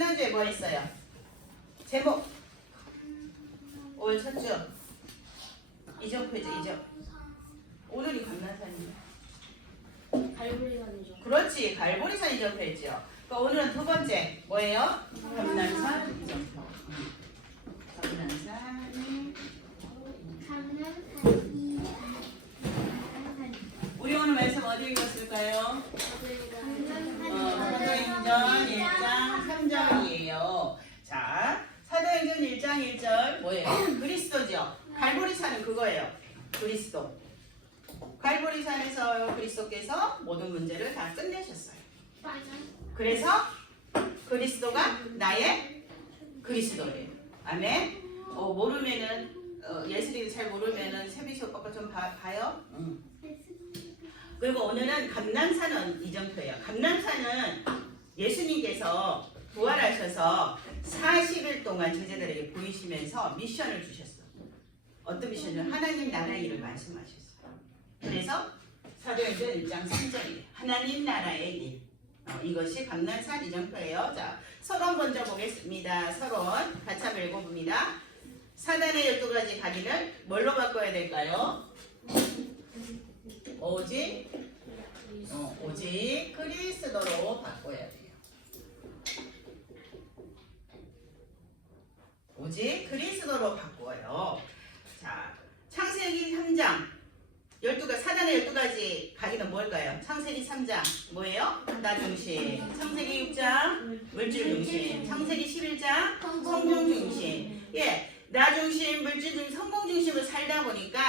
지난주에 뭐 했어요? 제목 올 첫주 이정표죠 이정 오늘이 감난산이에요 갈고리산이죠. 그렇지 갈보리산 이정표였죠 그러니까 오늘은 두 번째 뭐예요? 감난산 음. 감난산이 우리 오늘 말씀 어디 읽었을까요? 어, 사도행전 1장 3절이에요. 자, 사도행전 1장 1절 뭐예요? 그리스도죠. 갈보리산은 그거예요. 그리스도. 갈보리산에서 그리스도께서 모든 문제를 다 끝내셨어요. 그래서 그리스도가 나의 그리스도예요. 아멘. 어, 모르면은 어, 예수님이 잘 모르면은 세비시 오빠가 좀 봐, 봐요. 응. 그리고 오늘은 감난산은 이정표예요. 감난산은 예수님께서 부활하셔서 40일 동안 제자들에게 보이시면서 미션을 주셨어요. 어떤 미션을? 하나님 나라의 일을 말씀하셨어요. 그래서 사도행전 1장 3절이에요. 하나님 나라의 일. 어, 이것이 감난산 이정표예요. 자, 서론 먼저 보겠습니다. 서론 같이 한번 읽어봅니다. 사단의 열두 가지 각인을 뭘로 바꿔야 될까요? 오직 어, 오직 그리스도로 바꿔야 돼요. 오직 그리스도로 바꿔요. 자, 창세기 3장 12가 사단의 12가지 각인은 뭘까요? 창세기 3장 뭐예요? 나 중심. 창세기 6장 물질 중심. 창세기 11장 성공 중심. 예, 나 중심, 물질 중심, 성공 중심으로 살다 보니까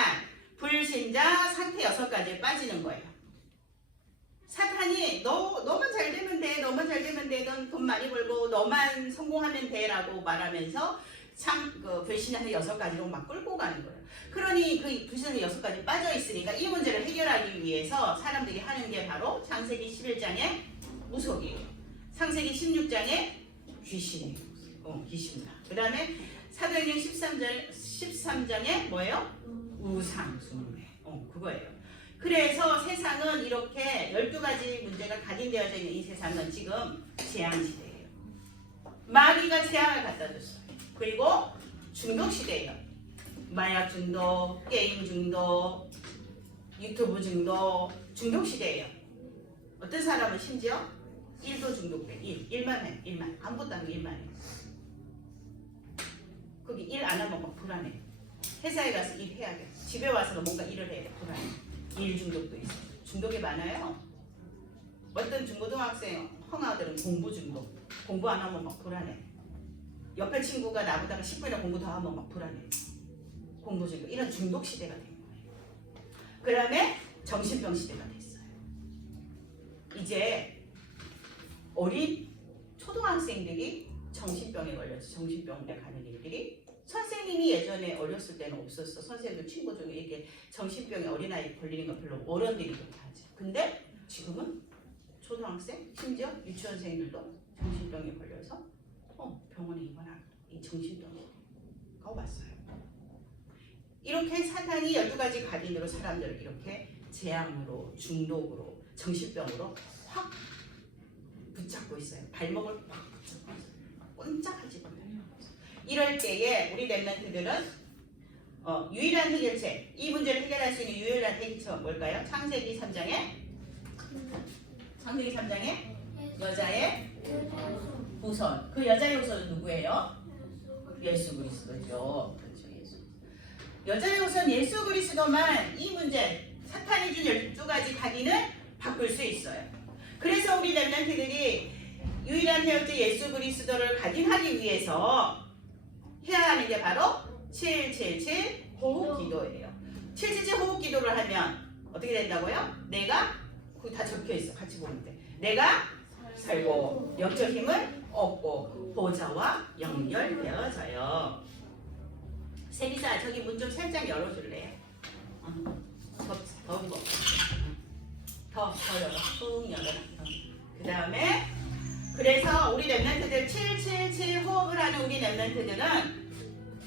불신자 상태 여섯 가지에 빠지는 거예요. 사탄이 너 너만 잘 되면 돼, 너만 잘 되면 돼, 넌 돈 많이 벌고 너만 성공하면 돼 라고 말하면서 참 그 불신자의 여섯 가지로 막 끌고 가는 거예요. 그러니 그 불신자의 여섯 가지 빠져 있으니까 이 문제를 해결하기 위해서 사람들이 하는 게 바로 창세기 11장의 무속이에요. 창세기 16장의 귀신이에요. 어, 귀신이다. 그 다음에 사도행전 13절 13장에 뭐예요? 우상 숭배. 어, 그거예요. 그래서 세상은 이렇게 12가지 문제가 각인되어져 있는 이 세상은 지금 재앙시대예요. 마귀가 재앙을 갖다 줬어요. 그리고 중독시대예요. 마약 중독, 게임 중독, 유튜브 중독, 중독시대예요. 어떤 사람은 심지어 1도 중독돼. 1. 1만 해. 1만. 아무것도 안 하고 1만 해. 거기 일 안 하면 막 불안해. 회사에 가서 일해야 돼. 집에 와서도 뭔가 일을 해야 돼. 불안해. 일 중독도 있어. 중독이 많아요. 어떤 중고등학생 형아들은 공부 중독. 공부 안 하면 막 불안해. 옆에 친구가 나보다가 10분이나 공부 더 하면 막 불안해. 공부 중독. 이런 중독 시대가 된 거예요. 그 다음에 정신병 시대가 됐어요. 이제 어린 초등학생들이 정신병에 걸려서 정신병원에 가는 일들이 선생님이 예전에 어렸을 때는 없었어. 선생님들 친구 중에 이게 정신병에 어린아이 걸리는 건 별로 어른들이 그렇게 하지. 근데 지금은 초등학생, 심지어 유치원생들도 정신병에 걸려서 어, 병원에 입원하고 이 정신병이 왔어요. 이렇게 사탄이 12가지 각인으로 사람들을 이렇게 재앙으로, 중독으로, 정신병으로 확 붙잡고 있어요. 발목을 확 붙잡고 있어요. 꼼짝하지 못해요. 이럴 때에 우리 랩런트들은 어, 유일한 해결책, 이 문제를 해결할 수 있는 유일한 해결책은 뭘까요? 창세기 3장에 창세기 3장에 여자의 후손. 그 여자의 후손은 누구예요? 예수 그리스도죠. 그렇죠, 예수. 여자의 후손 예수 그리스도만 이 문제 사탄이 준 12가지 각인을 바꿀 수 있어요. 그래서 우리 랩런트들이 유일한 해결제 예수 그리스도를 각인하기 위해서 해야 하는 게 바로 777 호흡 기도예요. 777 호흡 기도를 하면 어떻게 된다고요? 내가 그거 다 적혀 있어. 같이 돼. 내가 살고 영적 힘을 얻고 보좌와 연결되어져요. 세리사 저기 문 좀 살짝 열어줄래요? 어, 더, 더, 더, 더, 더 열어. 쭉 열어라. 그 다음에 그래서 우리 랩런트들 777 호흡을 하는 우리 랩런트들은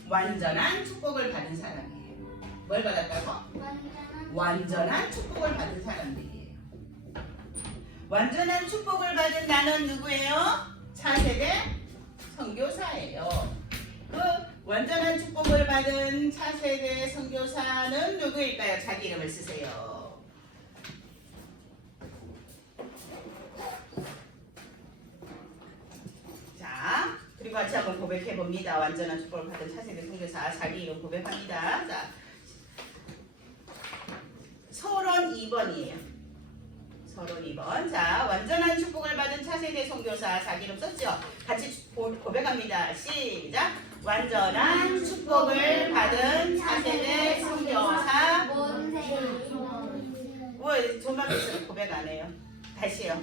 완전한 축복을 받은 사람이에요. 뭘 받았다고? 완전한 축복을 받은 사람들이에요. 완전한 축복을 받은 나는 누구예요? 차세대 선교사예요. 그 완전한 축복을 받은 차세대 선교사는 누구일까요? 자기 이름을 쓰세요. 자, 그리고 같이 한번 고백해 봅니다. 완전한 축복을 받은 차세대 선교사 자기 이름 고백합니다. 자, 서론 2번이에요. 서론 2번. 자, 완전한 축복을 받은 차세대 선교사 자기 이름 썼죠? 같이 고- 고백합니다. 시작. 완전한 축복을 받은 차세대 선교사 왜 조만 있으면 고백 안 해요? 다시요.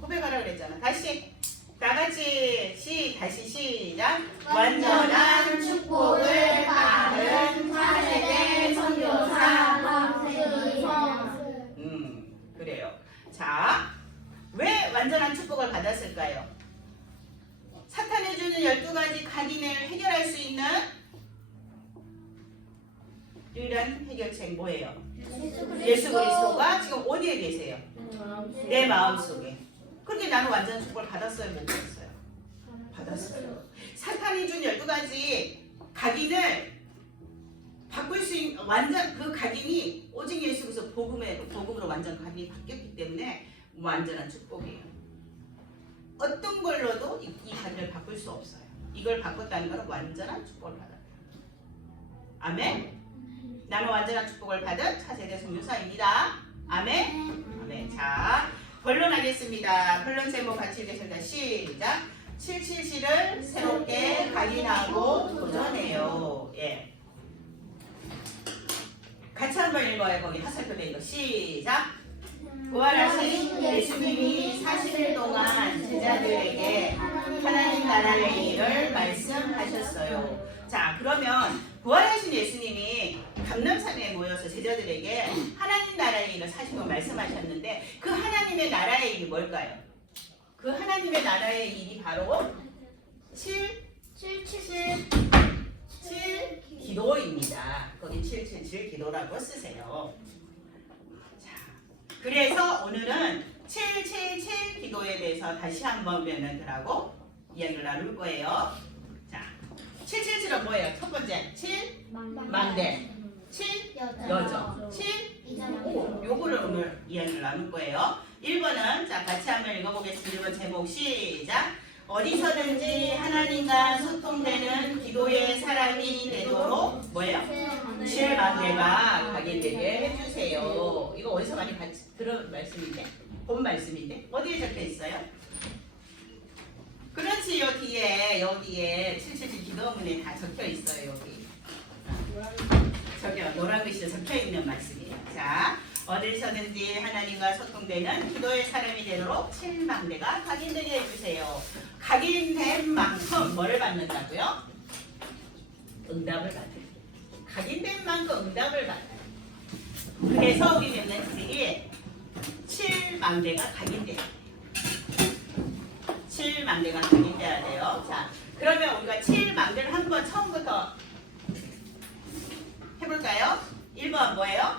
고백하라 그랬잖아. 다시. 다 같이 시 다시 시작. 완전한 축복을 받은 차세대 선교사. 음 그래요. 자, 왜 완전한 축복을 받았을까요? 사탄이 주는 12가지 간인을 해결할 수 있는 유일한 해결책 뭐예요? 예수 그리스도가 지금 어디에 계세요? 내 마음속에. 그런데 나는 완전 축복을 받았어요, 못 받았어요? 받았어요. 사탄이 준 12가지 각인을 바꿀 수 있는 완전 그 각인이 오직 예수 그리스도 복음에 복음으로 완전 각인이 바뀌었기 때문에 완전한 축복이에요. 어떤 걸로도 이, 이 각인을 바꿀 수 없어요. 이걸 바꿨다는 건 완전한 축복을 받아요. 아멘. 나는 완전한 축복을 받은 차세대 선교사입니다. 아멘. 아멘. 자, 본론하겠습니다. 본론 제목 같이 읽겠습니다. 시작. 777을 새롭게 각인하고 도전해요. 예. 같이 한번 읽어요. 거기 하살표 된 거. 시작. 부활하신 예수님이 40일 동안 제자들에게 하나님 나라의 일을 말씀하셨어요. 자, 그러면 부활하신 예수님이 감남산에 모여서 제자들에게 하나님 나라의 일을 40일 말씀하셨는데 그 하나님의 나라의 일이 뭘까요? 그 하나님의 나라의 일이 바로 7, 7, 7, 7 기도입니다. 거기 777 기도라고 쓰세요. 자, 그래서 오늘은 777 기도에 대해서 다시 한번 멤버들하고 이야기를 나눌 거예요. 자, 777은 뭐예요? 첫 번째, 7 망대, 7 여정, 7 오, 요거를 오늘 이야기를 나눌 거예요. 1번은 자 같이 한번 읽어보겠습니다. 1번 제목 시작. 어디서든지 하나님과 소통되는 기도의 사람이 되도록 뭐예요? 실망대가 각인되게 해주세요. 이거 어디서 많이 같이 들은 말씀인데? 본 말씀인데? 어디에 적혀 있어요? 그렇지 여기에 여기에 777 기도문에 다 적혀 있어요 여기. 저기요 노란 글씨로 적혀 있는 말씀이에요. 자 어디서든지 하나님과 소통되는 기도의 사람이 되도록 칠망대가 각인되게 해주세요. 각인된 만큼 뭐를 받는다고요? 응답을 받아요. 각인된 만큼 응답을 받아요. 그래서 우리 멤버들이 칠망대가 각인돼요. 칠망대가 각인돼야 돼요. 자, 그러면 우리가 칠망대를 한번 처음부터 해볼까요? 1번 뭐예요?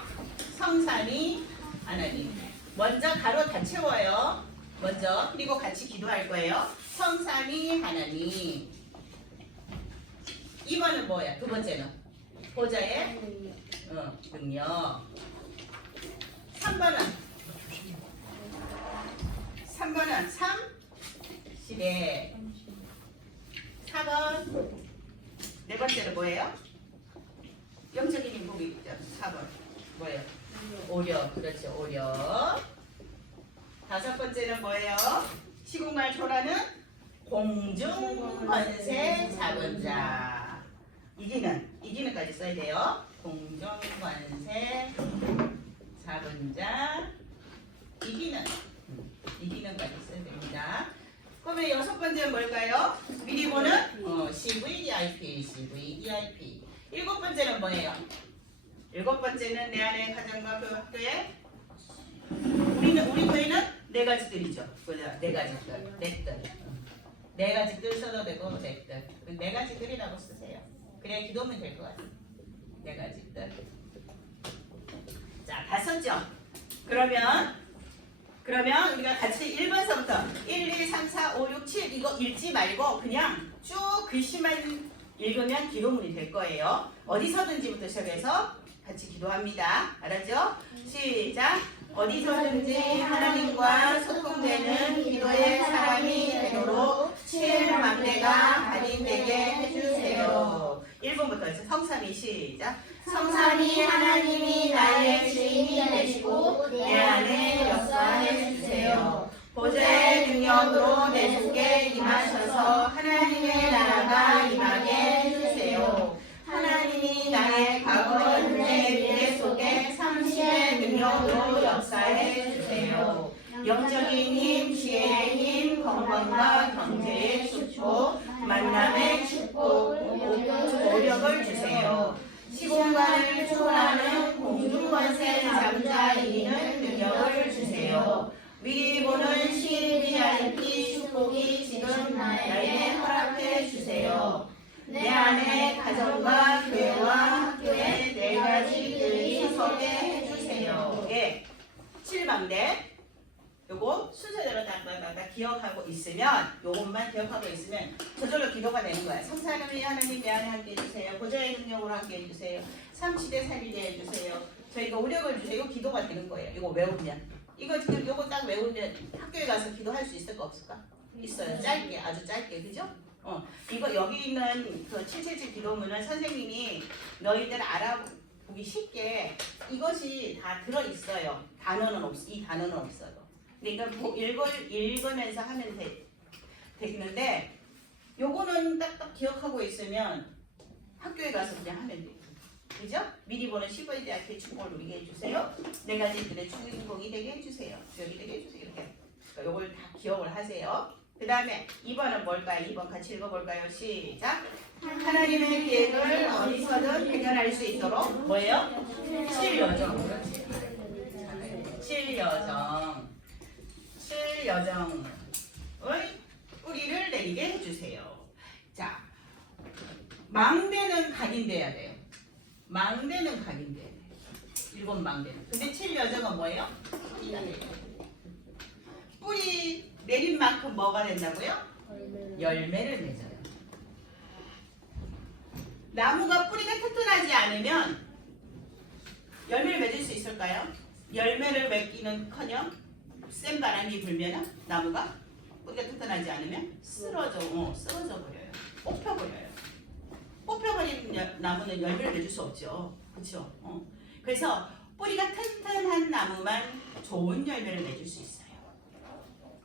성삼이 하나님. 먼저 가로 다 채워요. 먼저 그리고 같이 기도할 거예요. 성삼이 하나님. 2번은 뭐야? 두 번째는 보좌의 어, 능력. 3번은 3번은 3 시대. 4번 네 번째는 뭐예요? 영적인 인복이 있죠. 4번 뭐예요? 오력 그렇죠 오력 다섯 번째는 뭐예요? 시공말 초라는 공중 관세 잡은 자 이기는 이기는까지 써야 돼요. 공중 관세 잡은 자 이기는 음, 이기는까지 써야 됩니다. 그러면 여섯 번째는 뭘까요? 미리 보는 어, CVDIP, CVDIP. 일곱 번째는 뭐예요? 일곱 번째는 내 안에 가정과 그 학교에 우리는 우리 교회는 네 가지 들이죠. 그죠? 네 가지 들, 네 뜻. 네 가지 들 써도 되고 네 뜻. 그네 가지 들이라고 쓰세요. 그래야 기도면 될 것 같아요. 네 가지 뜻. 자, 다 썼죠? 그러면 그러면 우리가 같이 1번서부터 1, 2, 3, 4, 5, 6, 7 이거 읽지 말고 그냥 쭉 글씨만 읽으면 기도문이 될 거예요. 어디서든지부터 시작해서 같이 기도합니다. 알았죠? 시작. 어디서든지 하나님과 소통되는 기도의 사람이 되도록 칠망대가 각인되게 해주세요. 1번부터 성삼이 시작. 성삼이 하나님이 나의 주인이 되시고 내 안에 역사해 주세요. 보좌의 능력으로 내 속에 임하 건강과 경제의 축복, 만남의 축복, 오력을 주세요. 시공간을 초월하는 공중권세 잠자 이기는 능력을 주세요. 미리 보는 CVIP 축복이 지금 나에게 허락해 주세요. 내 안에 가정과 교회와 학교에 네 가지 들이 서게 해주세요. 예. 7방대. 요거 순서대로 딱딱딱 기억하고 있으면 요것만 기억하고 있으면 저절로 기도가 되는 거야. 성사하나님 하나님 내 안에 함께 해주세요. 보좌의 능력으로 함께 해주세요. 삼시대 살리게 해주세요. 저희가 오력을 주세요. 이거 기도가 되는 거예요. 이거 외우면. 이거 지금 요거 딱 외우면 학교에 가서 기도할 수 있을까 없을까? 있어요. 짧게 아주 짧게 그죠? 어 이거 여기 있는 그777 기도문은 선생님이 너희들 알아보기 쉽게 이것이 다 들어 있어요. 단어는 없, 이 단어는 없어요. 그러니까 뭐 읽을 읽으면서 하면 돼, 되는데 요거는 딱딱 기억하고 있으면 학교에 가서 그냥 하면 돼요. 그죠? 미리 보는 15일 대학교 축복을 누리게 해주세요. 네 가지들의 축복이 되게 해주세요. 주역이 되게 해주세요. 이렇게. 그러니까 요걸 다 기억을 하세요. 그 다음에 2번은 뭘까요? 2번 같이 읽어볼까요? 시작. 하나님의 계획을 어디서든 발견할 수 있도록 뭐예요? 칠여정. 칠여정. 칠여정의 뿌리를 내리게 해주세요. 자, 망대는 각인돼야 돼요. 망대는 각인돼야 돼요. 일본 망대는. 근데 칠여정은 뭐예요? 뿌리가 내려요. 뿌리 내린 만큼 뭐가 된다고요? 열매를 맺어요. 나무가 뿌리가 튼튼하지 않으면 열매를 맺을 수 있을까요? 열매를 맺기는 커녕 센 바람이 불면 나무가 뿌리가 튼튼하지 않으면 쓰러져, 어, 쓰러져 버려요. 뽑혀 버려요. 뽑혀버린 여- 나무는 열매를 맺을 수 없죠. 그렇죠? 어. 그래서 뿌리가 튼튼한 나무만 좋은 열매를 맺을 수 있어요.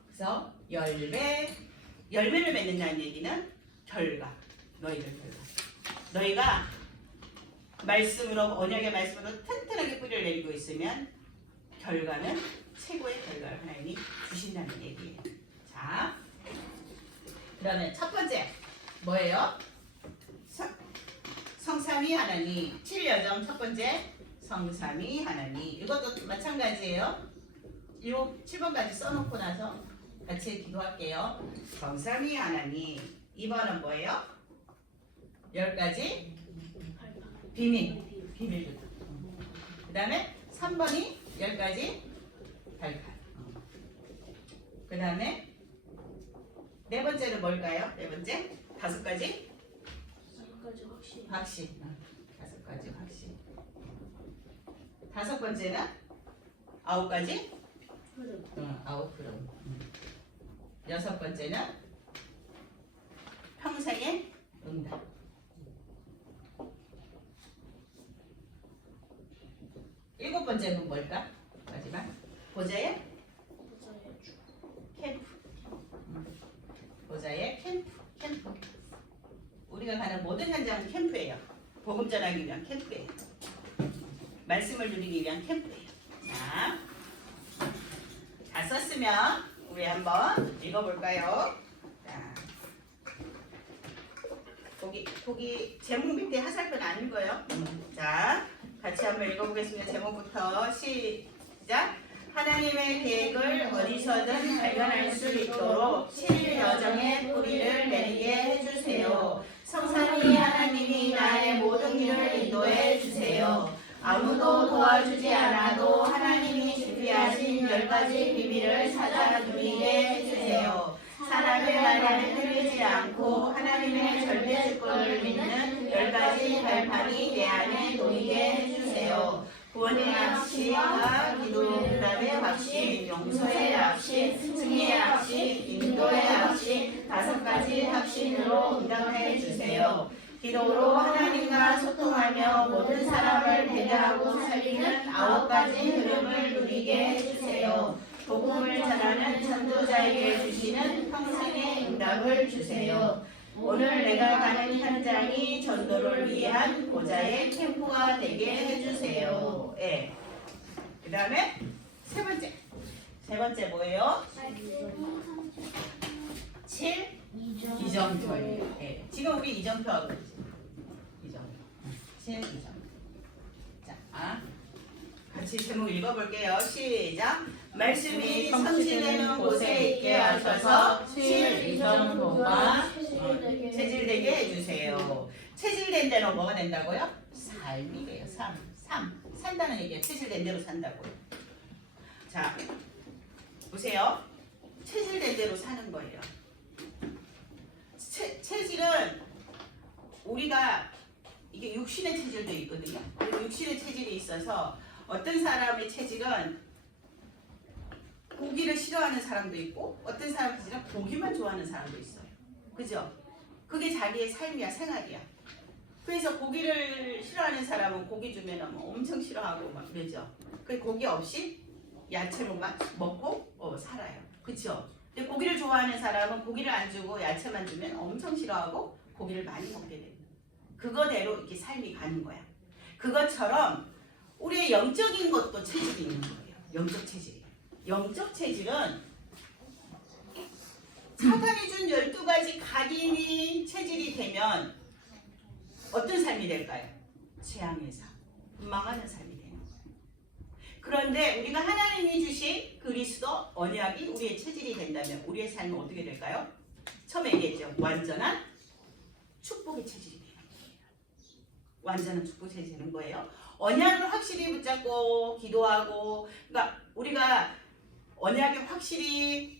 그래서 열매, 열매를 맺는다는 얘기는 결과, 너희들 결과. 너희가 말씀으로 언약의 말씀으로 튼튼하게 뿌리를 내리고 있으면 결과는 최고의 결과를 하나님이 주신다는 얘기예요. 자, 그러면 첫 번째 뭐예요? 성, 성삼위 하나님. 7여정 첫 번째 성삼위 하나님. 이것도 마찬가지예요. 6, 7번까지 써놓고 나서 같이 기도할게요. 성삼위 하나님. 2번은 뭐예요? 열 가지 비밀. 비밀. 그 다음에 3번이 열 가지 발판. 그 다음에 네 번째는 뭘까요? 네 번째? 다섯 가지 확신. 어, 다섯 가지 확신. 다섯 번째는 아홉 가지 응, 아홉 그럼. 응. 여섯 번째는 평생의 응답. 일곱 번째는 뭘까? 보자의 캠프. 응. 보자의 캠프. 캠프. 우리가 가는 모든 현장은 캠프예요. 복음 전하기 위한 캠프예요. 말씀을 누리기 위한 캠프예요. 자, 다 썼으면 우리 한번 읽어볼까요? 자, 거기 거기 제목 밑에 하살표는 아닌 거예요. 자, 같이 한번 읽어보겠습니다. 제목부터 시작. 하나님의 계획을 어디서든 발견할 수 있도록 칠여정의 뿌리를 내리게 해주세요. 성삼위 하나님이 나의 모든 길을 인도해 주세요. 아무도 도와주지 않아도 하나님이 준비하신 열열 가지 비밀을 찾아 누리게 해주세요. 사람의 말에는 흔들리지 않고 하나님의 절대 주권을 믿는 열 가지 발판이 내 안에 놓이게 해주세요. 구원의 확신과 기도 응답의 확신, 용서의 확신, 승리의 확신, 인도의 확신, 다섯 가지 확신으로 응답해 주세요. 기도로 하나님과 소통하며 모든 사람을 배려하고 살리는 아홉 가지 흐름을 누리게 해주세요. 복음을 전하는 전도자에게 주시는 평생의 응답을 주세요. 오늘 내가 가는 현장이 전도를 위한 고자의 캠프가 되게 해주세요. 예. 그 다음에 세 번째. 세 번째 뭐예요? 7. 이정표예요. 예. 지금 우리 이정표 하고 있죠. 이정표. 7 이정표. 자, 아. 같이 제목 읽어볼게요. 시작. 말씀이 성취되는 곳에 있게 하셔서 7 이정표가 체질되게 해주세요. 체질된 대로 뭐가 된다고요? 삶이 돼요. 삶. 삶. 산다는 얘기예요. 체질된 대로 산다고요. 자, 보세요. 체질된 대로 사는 거예요. 체, 체질은 우리가 이게 육신의 체질도 있거든요. 육신의 체질이 있어서 어떤 사람의 체질은 고기를 싫어하는 사람도 있고 어떤 사람 체질은 고기만 좋아하는 사람도 있어요. 그죠? 그게 자기의 삶이야 생활이야. 그래서 고기를 싫어하는 사람은 고기 주면 뭐 엄청 싫어하고 막 그러죠. 그 고기 없이 야채로만 먹고 어, 살아요. 그렇죠? 근데 고기를 좋아하는 사람은 고기를 안 주고 야채만 주면 엄청 싫어하고 고기를 많이 먹게 돼요. 그거대로 이렇게 삶이 가는 거야. 그것처럼 우리의 영적인 것도 체질이 있는 거예요. 영적 체질. 영적 체질은 사탄이 준 12가지 각인이 체질이 되면 어떤 삶이 될까요? 재앙의 삶, 망하는 삶이 되는 거예요. 그런데 우리가 하나님이 주신 그리스도 언약이 우리의 체질이 된다면 우리의 삶은 어떻게 될까요? 처음에 얘기했죠. 완전한 축복의 체질이 되는 거예요. 완전한 축복의 체질이 되는 거예요. 언약을 확실히 붙잡고 기도하고 그러니까 우리가 언약이 확실히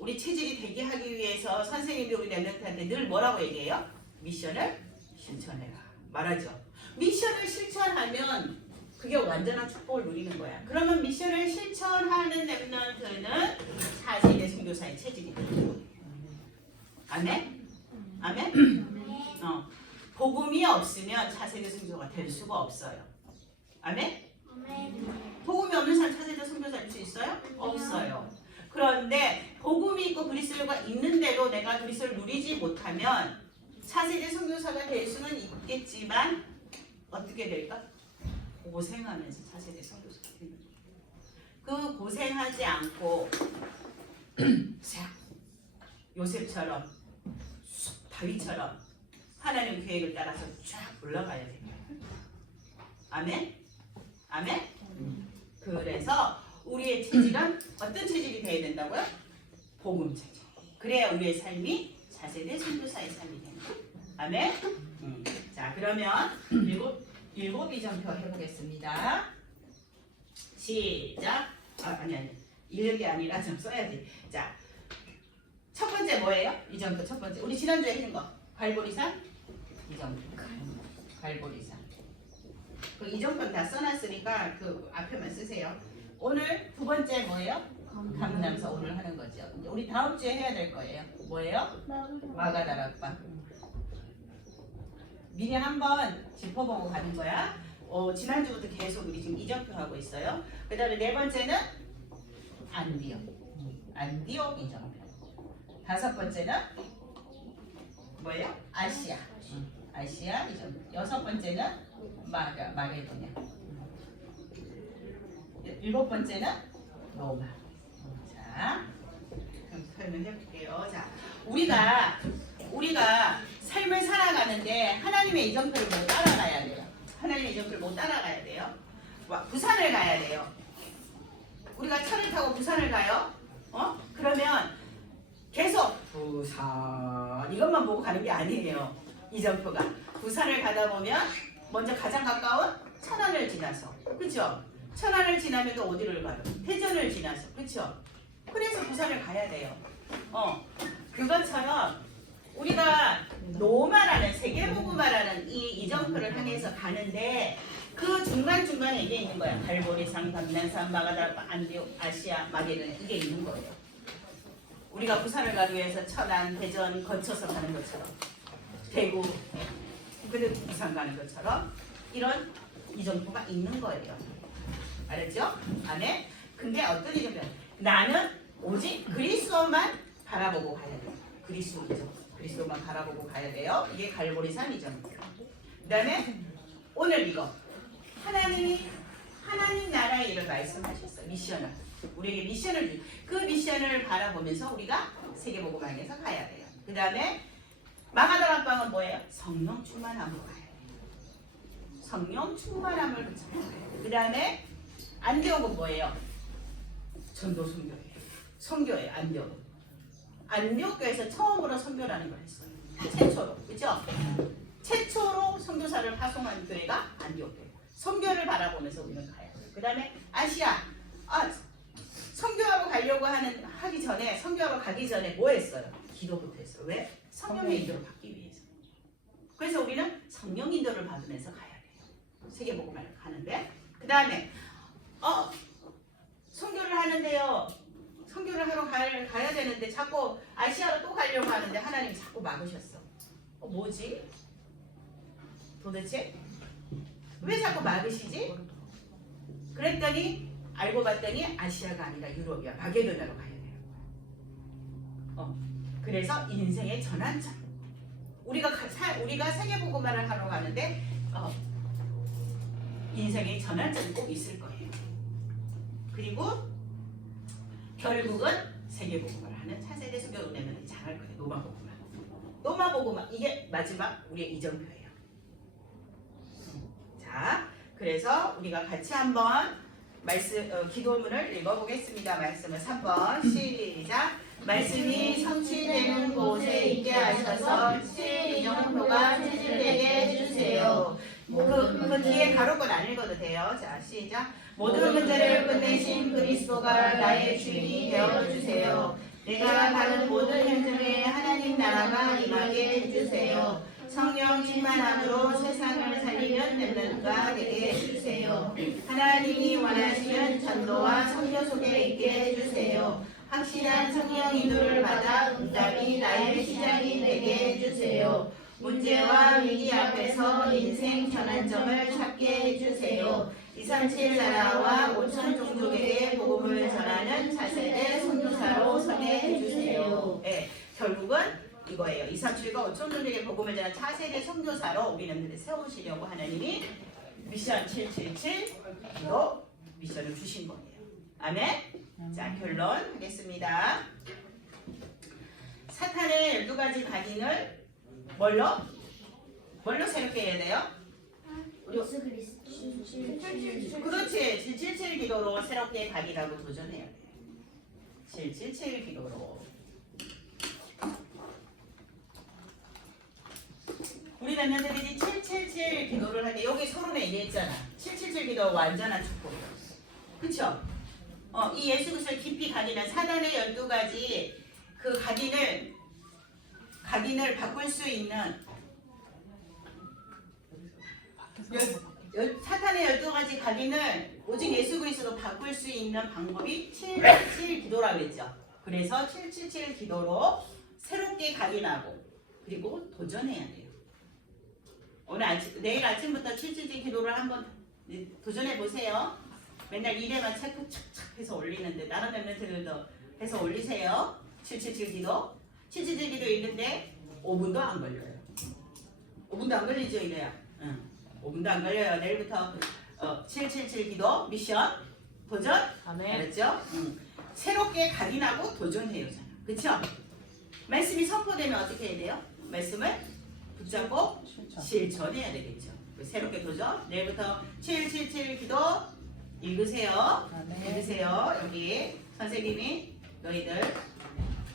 우리 체질이 되게 하기 위해서 선생님이 우리 랩런트한테 늘 뭐라고 얘기해요? 미션을 실천해라 말하죠. 미션을 실천하면 그게 완전한 축복을 누리는 거야. 그러면 미션을 실천하는 랩런트는 사세계 선교사의 체질이 되는 거예요. 아멘? 아멘? 어. 복음이 없으면 차세대 선교가 될 수가 없어요. 아멘? 복음이 없는 사람 차세대 선교사 될수 있어요? 없어요. 그런데 복음이 있고 그리스도가 있는데도 내가 그리스도를 누리지 못하면 차세대 선교사가 될 수는 있겠지만 어떻게 될까? 고생하면서 차세대 선교사가 되는 거예요. 그 고생하지 않고 자 요셉처럼 쑥 다윗처럼 하나님 계획을 따라서 쫙 올라가야 돼요. 아멘? 아멘? 그래서 우리의 체질은 어떤 체질이 돼야 된다고요? 복음 체질. 그래야 우리의 삶이 자세대 선교사의 삶이 거예요. 아멘? 음. 자 그러면 일곱 일곱 이정표 해보겠습니다. 시작. 아 아니 아니 게 아니라 좀 써야지. 자. 첫 번째 뭐예요? 이정표 첫 번째. 우리 지난주에 했는 거. 갈보리산 이정표. 갈보리산. 그 이정표 다 써놨으니까 그 앞에만 쓰세요. 오늘 두 번째 뭐예요? 감남서 오늘 하는 거죠. 우리 다음 주에 해야 될 거예요. 뭐예요? 마가다락방. 미리 한번 짚어보고 가는 거야. 어, 지난주부터 계속 우리 지금 이정표 하고 있어요. 그 다음에 네 번째는 안디옥. 안디옥 이정표. 다섯 번째는 뭐예요? 아시아. 아시아 이정표. 여섯 번째는 마가, 마게도냐. 일곱 번째는 로마. 자, 그럼 설명해 볼게요. 자, 우리가 우리가 삶을 살아가는데 하나님의 이정표를 못 따라가야 돼요. 하나님의 이정표를 못 따라가야 돼요. 와, 부산을 가야 돼요. 우리가 차를 타고 부산을 가요. 어? 그러면 계속 부산 이것만 보고 가는 게 아니에요. 이정표가 부산을 가다 보면 먼저 가장 가까운 천안을 지나서 그죠? 천안을 지나면 또 어디를 가요? 대전을 지나서 그렇죠? 그래서 부산을 가야 돼요. 어 그것처럼 우리가 노마라는 세계보고마라는 이 이정표를 향해서 가는데 그 중간 중간에 이게 있는 거야. 갈보리산, 감난산, 마가다, 안디옥, 아시아, 마게는 이게 있는 거예요. 우리가 부산을 가기 위해서 천안, 대전 거쳐서 가는 것처럼 대구, 그리고 부산 가는 것처럼 이런 이정표가 있는 거예요. 알았죠? 안에 근데 어떤 이정표? 나는 오직 그리스도만 바라보고 가야 돼요. 그리스도이죠. 그리스도만 바라보고 가야 돼요. 이게 갈보리 산 이정표. 그다음에 오늘 이거 하나님이 하나님 나라의 일을 말씀하셨어요. 미션을 우리에게 미션을 주- 그 미션을 바라보면서 우리가 세계복음학에서 가야 돼요. 그다음에 마가다락방은 뭐예요? 성령 충만함으로 가야 돼요. 성령 충만함을 붙여요. 그 다음에 안디옥은 뭐예요? 전도 선교예요. 선교예요. 안디옥. 안디옥교에서 처음으로 선교라는 걸 했어요. 최초로, 그죠? 최초로 선교사를 파송한 교회가 안디옥교예요. 선교를 바라보면서 우리는 가야 돼요. 그 다음에 아시아. 아, 선교하러 가려고 하는 하기 전에 선교하러 가기 전에 뭐 했어요? 기도부터 했어요. 왜? 성령의 인도를 받기 위해서. 그래서 우리는 성령 인도를 받으면서 가야 돼요. 세계복음을 가는데 그 다음에 어 선교를 하는데요. 선교를 하러 가, 가야 되는데 자꾸 아시아로 또 가려고 하는데 하나님 자꾸 막으셨어. 어 뭐지? 도대체 왜 자꾸 막으시지? 그랬더니 알고 봤더니 아시아가 아니라 유럽이야. 마게도나로 가야 돼요. 어 그래서 인생의 전환점. 우리가 가- 사, 우리가 세계복음화를 하러 가는데 어, 인생의 전환점이 꼭 있을 거예요. 그리고 결국은 세계복음화를 하는 차세대 수교 은혜는 잘할 거예요. 노마복음화. 노마복음화 이게 마지막 우리의 이정표예요. 자, 그래서 우리가 같이 한번 말씀 어, 기도문을 읽어보겠습니다. 말씀을 3번 시작. 말씀이 성취되는 곳에 있게 하셔서 실이정표가 체질되게 해주세요. 그, 그 뒤에 가로건 안 읽어도 돼요. 자, 시작. 모든 문제를 끝내신 그리스도가 나의 주인이 되어주세요. 내가 가는 모든 현장에 하나님 나라가 임하게 해주세요. 성령 충만함으로 세상을 살리는 렘넌트가 되게 해주세요. 하나님이 원하시는 전도와 성교 속에 있게 해주세요. 확실한 성령 인도를 받아 응답이 나의 시작이 되게 해주세요. 문제와 위기 앞에서 인생 전환점을 찾게 해주세요. 237 나라와 5천 종족에게 복음을 전하는 차세대 선교사로 서게 해주세요. 네, 결국은 이거예요. 237과 5천 종족에게 복음을 전하는 차세대 선교사로 우리는 세우시려고 하나님이 미션 777로 미션을 주신 거예요. 아멘. 자 결론 하겠습니다. 사탄의 12가지 각인을 뭘로? 뭘로 새롭게 해야 돼요? 예수 그리스도. 그렇지. 777 기도로 새롭게 각이라고 도전해야 돼. 777 기도로. 우리 남녀들이 777 기도를 할 때 여기 서론에 얘기했잖아. 777 기도 완전한 축복. 그쵸? 어, 이 예수 그리스도를 깊이 각인한 사단의 12가지 그 각인을 각인을 바꿀 수 있는 열, 열, 사탄의 12가지 각인을 오직 예수 그리스도로 바꿀 수 있는 방법이 777 기도라고 했죠. 그래서 777 기도로 새롭게 각인하고 그리고 도전해야 돼요. 오늘 아침, 내일 아침부터 777 기도를 한번 도전해 보세요. 맨날 일에만 체크 착착 해서 올리는데 다른 멤버들도 해서 올리세요. 777 기도. 777 기도 있는데 5분도 안 걸려요. 5분도 안 걸리죠, 이래야. 응. 5분도 안 걸려요. 내일부터 어, 777 기도 미션 도전. 알았죠? 응. 새롭게 각인하고 도전해요, 저는. 그쵸? 말씀이 선포되면 어떻게 해야 돼요? 말씀을 붙잡고 실천해야 되겠죠. 그 새롭게 도전. 내일부터 777 기도 읽으세요. 읽으세요. 여기 선생님이 너희들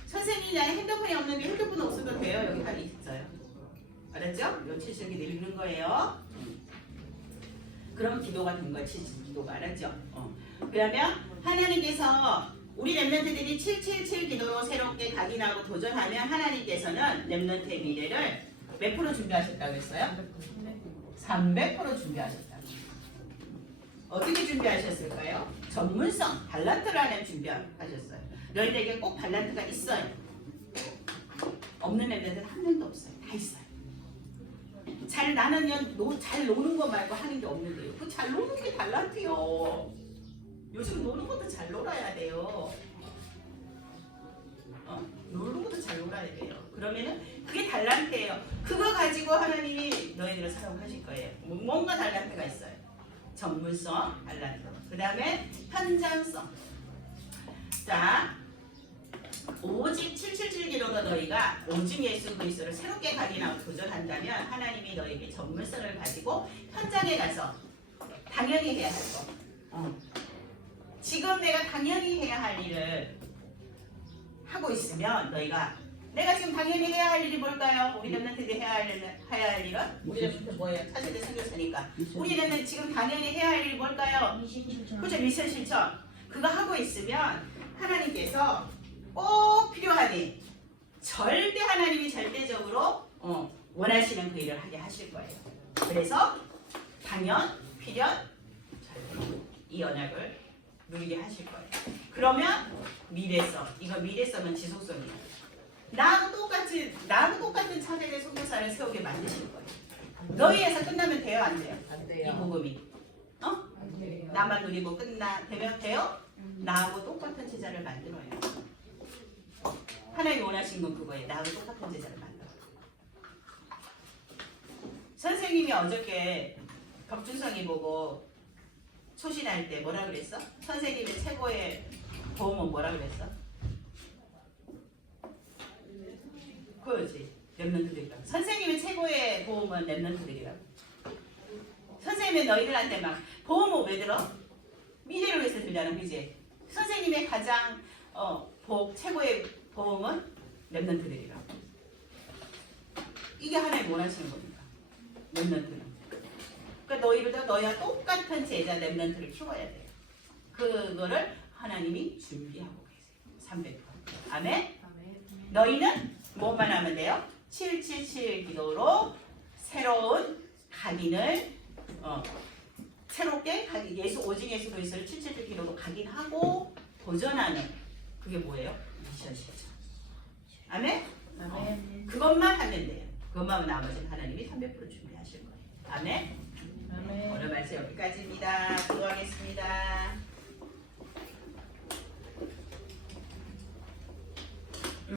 선생님이 나는 핸드폰이 없는데 핸드폰 없어도 돼요. 여기 다 있어요. 알았죠? 요 777 기도 읽는 거예요. 그럼 기도가 된 거지 기도가 알았죠? 어. 그러면 하나님께서 우리 렘넌트들이 777 기도로 새롭게 각인하고 도전하면 하나님께서는 렘넌트의 미래를 몇 프로 준비하셨다고 했어요? 300% 준비하셨다. 어떻게 준비하셨을까요? 전문성, 발란트라는 준비하셨어요. 너희들에게 꼭 발란트가 있어요. 없는 애들은 한 명도 없어요. 다 있어요. 잘 나는 그냥 노, 잘 노는 거 말고 하는 게 없는데요. 그 잘 노는 게 달란트요. 요즘 노는 것도 잘 놀아야 돼요. 어, 노는 것도 잘 놀아야 돼요. 그러면은 그게 달란트예요. 그거 가지고 하나님이 너희들을 사용하실 거예요. 뭐- 뭔가 달란트가 있어요. 전문성, 달란트. 그 다음에 현장성. 자, 오직 777기로가 너희가 오직 예수 그리스도를 새롭게 각인하고 도전한다면 하나님이 너에게 전문성을 가지고 현장에 가서 당연히 해야 할 거. 어. 지금 내가 당연히 해야 할 일을 하고 있으면 너희가 내가 지금 당연히 해야 할 일이 뭘까요? 우리 랩런트들이 해야 할, 일은- 해야 할 일은? 우리 랩런트 뭐예요? 차세대 선교사니까 우리는 지금 당연히 해야 할 일이 뭘까요? 미신 실천. 그죠 미션 실천 그거 하고 있으면 하나님께서 꼭 필요하니 절대 하나님이 절대적으로 어, 원하시는 그 일을 하게 하실 거예요. 그래서 당연, 필연, 절대 이 언약을 누리게 하실 거예요. 그러면 미래성 이거 미래성은 지속성이에요. 나하고 똑같이 나하고 똑같은 차세대 선교사를 세우게 만드실 거예요. 너희에서 끝나면 돼요, 안 돼요? 안이 돼요. 복음이 안 돼요. 나만 누리고 끝나 되면 돼요? 나하고 똑같은 제자를 만들어요. 하나님 원하신 건 그거예요. 나하고 똑같은 제자를 만들어. 선생님이 어저께 덕준성이 보고 초신할 때 뭐라 그랬어? 선생님의 최고의 도움은 뭐라 그랬어? 그거지. 랩런트들이라고. 선생님의 최고의 도움은 랩런트들이라고. 선생님이 너희들한테 막 보험을 왜 들어? 미래를 위해서 들잖아, 그지? 선생님의 가장 어, 복 최고의 보험은 랩런트들이라. 이게 하나님 원하시는 겁니다. 랩런트는. 그러니까 너희들도 너희와 똑같은 제자 랩런트를 키워야 돼요. 그거를 하나님이 준비하고 계세요. 300%. 아멘. 너희는 뭐만 하면 돼요? 777 기도로 새로운 각인을 어, 새롭게 각인, 예수 오직 예수 그리스도를 777 기도로 각인하고 도전하는 그게 뭐예요? 미션 실천. 아멘? 아멘. 그것만 하면 돼요. 그것만 나머지는 하나님이 300% 준비하실 거예요. 아멘? 아멘. 오늘 말씀 여기까지입니다. 수고하겠습니다.